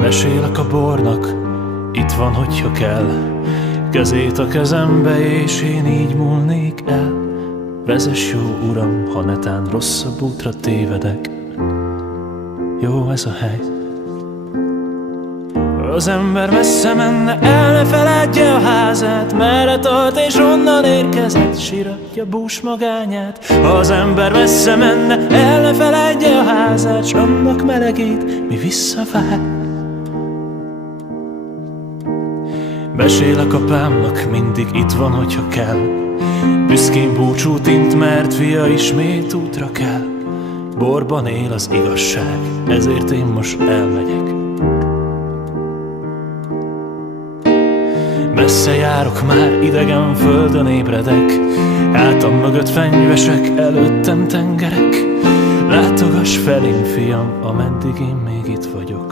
Mesélek a bornak, itt van, hogyha kell. Kezét a kezembe, és én így múlnék el. Vezess, jó uram, ha netán rosszabb útra tévedek. Jó ez a hely. Az ember messze menne, el ne feledje a házát, merre tart és onnan érkezett, síratja bús magányát. Ha az ember messze menne, el ne feledje a házát, s annak melegét, mi visszavár. Mesélek apámnak, mindig itt van, hogyha kell. Büszkén búcsút int, mert fia ismét útra kell. Borban él az igazság, ezért én most elmegyek. Messze járok, már idegen földön ébredek. Hátam mögött fenyvesek, előttem tengerek. Látogass felém, fiam, ameddig én még itt vagyok.